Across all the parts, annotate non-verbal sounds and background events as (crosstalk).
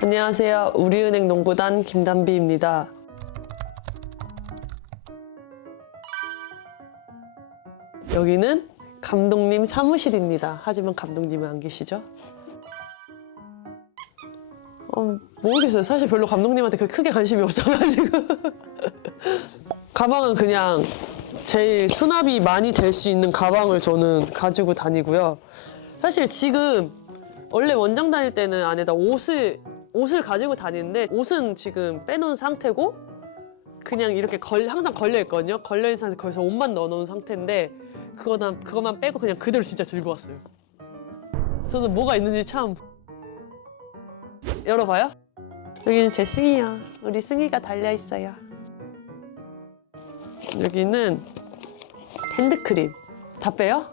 안녕하세요. 우리은행 농구단 김단비입니다. 여기는 감독님 사무실입니다. 하지만 감독님은 안 계시죠? 어, 모르겠어요. 사실 별로 감독님한테 그렇게 크게 관심이 없어가지고. (laughs) 가방은 그냥 제일 수납이 많이 될 수 있는 가방을 저는 가지고 다니고요. 사실 지금 원래 원장 다닐 때는 안에다 옷을 옷을 가지고 다니는데 옷은 지금 빼놓은 상태고 그냥 이렇게 걸, 항상 걸려 있거든요. 걸려 있는 상태 거기서 옷만 넣어놓은 상태인데 그거만 그것만 빼고 그냥 그대로 진짜 들고 왔어요. 저는 뭐가 있는지 참 열어봐요. 여기는 제 승이야. 우리 승이가 달려 있어요. 여기는 핸드크림. 다 빼요?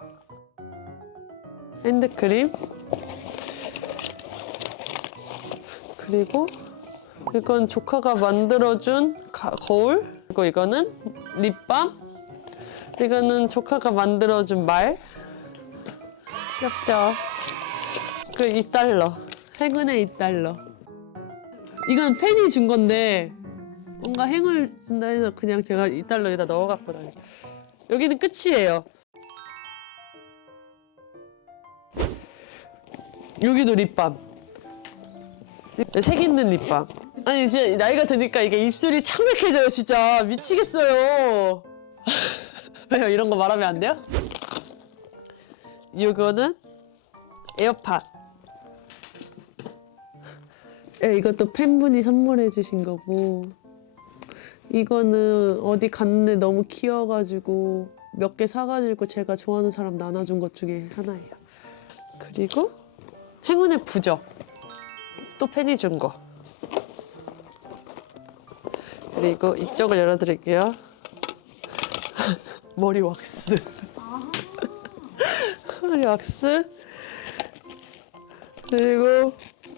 핸드크림. 그리고 이건 조카가 만들어준 가- 거울. 그리고 이거는 립밤. 이거는 조카가 만들어준 말. 귀엽죠? 그 2달러. 행운의 2달러. 이건 팬이 준 건데 뭔가 행을 준다 해서 그냥 제가 2달러에다 넣어 갖고 다녀. 여기는 끝이에요. 여기도 립밤. 색 있는 립밤. 아니 이제 나이가 드니까 이게 입술이 창백해져요 진짜 미치겠어요. (laughs) 왜요 이런 거 말하면 안 돼요? 이거는 에어팟. 예, 이것도 팬분이 선물해 주신 거고 이거는 어디 갔는데 너무 귀여워가지고 몇 개 사가지고 제가 좋아하는 사람 나눠준 것 중에 하나예요. 그리고 행운의 부적 또 팬이 준 거. 그리고 이쪽을 열어드릴게요. (laughs) 머리 왁스. (laughs) 머리 왁스. 그리고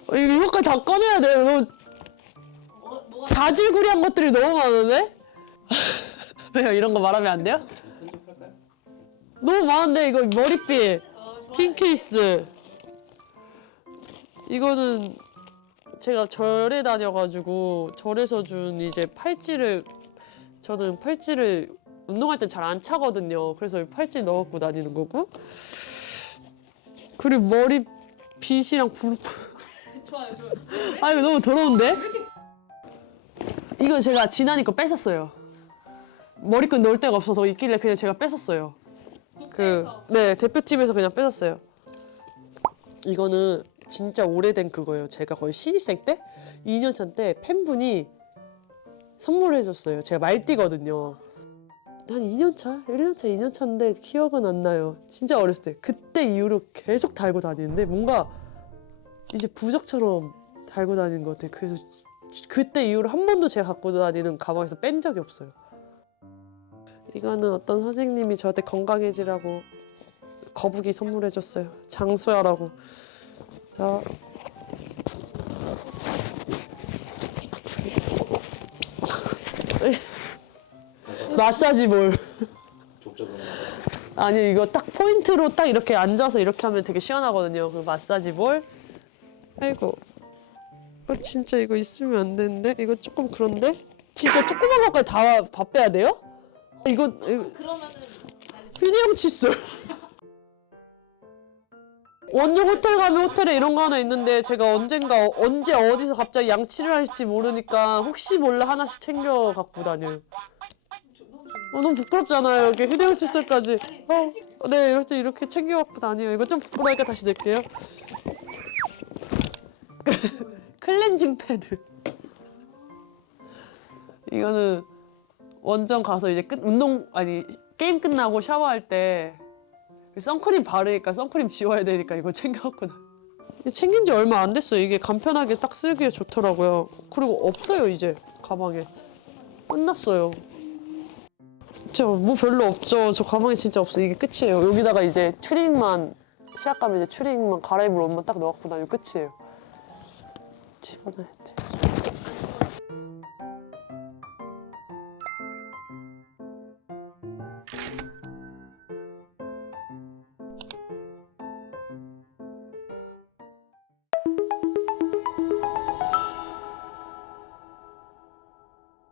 어, 이것까지 다 꺼내야 돼요. 너무 자질구리한 것들이 너무 많은데? (laughs) 왜요? 이런 거 말하면 안 돼요? 너무 많은데 이거 머리빗, 핀 케이스. 이거는 제가 절에 다녀가지고 절에서 준 이제 팔찌를 저는 팔찌를 운동할 땐 잘 안 차거든요. 그래서 팔찌 넣어갖고 다니는 거고. 그리고 머리 빗이랑 구르. 좋아요, 좋아요. (laughs) 아 이거 너무 더러운데? 이거 제가 거 뺏었어요. 머리끈 넣을 데가 없어서 있길래 그냥 제가 뺏었어요. 그 네 대표팀에서 그냥 뺏었어요. 이거는 진짜 오래된 그거예요. 제가 거의 신입생 때 2년차 때 팬분이 선물해 줬어요. 제가 말띠거든요. 한 2년 차, 1년 차, 2년 차인데 기억은 안 나요. 진짜 어렸을 때. 그때 이후로 계속 달고 다니는데 뭔가 이제 부적처럼 달고 다니는 것 같아요. 그래서 그때 이후로 한 번도 제가 갖고 다니는 가방에서 뺀 적이 없어요. 이거는 어떤 선생님이 저한테 건강해지라고 거북이 선물해줬어요. 장수야라고. 자. 마사지 볼. 아니 이거 딱 포인트로 딱 이렇게 앉아서 이렇게 하면 되게 시원하거든요. 그 마사지 볼. 아이고. 어, 진짜 이거 있으면 안 되는데? 이거 조금 그런데? 진짜 조그만 것까지 다, 다 빼야 돼요? 이거, 이거 그러면은 휴대용 칫솔. (laughs) 원룸 호텔 가면 호텔에 이런 거 하나 있는데 제가 언젠가 어- 언제 어디서 갑자기 양치를 할지 모르니까 혹시 몰라 하나씩 챙겨 갖고 다녀요. 어, 너무 부끄럽잖아요. 여기 휴대용 칫솔까지. 어, 네, 이렇게 이렇게 챙겨 갖고 다녀요. 이거 좀 부끄러우니까 다시 낼게요. (laughs) 클렌징 패드. 이거는 원정 가서 이제 끝 운동 아니 게임 끝나고 샤워할 때 선크림 바르니까 선크림 지워야 되니까 이거 챙겨갖고 나. 이제 챙긴 지 얼마 안 됐어요. 이게 간편하게 딱 쓰기에 좋더라고요. 그리고 없어요 이제 가방에 끝났어요. 진짜 뭐 별로 없죠. 저 가방에 진짜 없어. 이게 끝이에요. 여기다가 이제 추리닝만 시합 가면 이제 추리닝만 갈아입을 옷만 딱 넣어갖고 다니면 끝이에요. 집어넣어야 돼.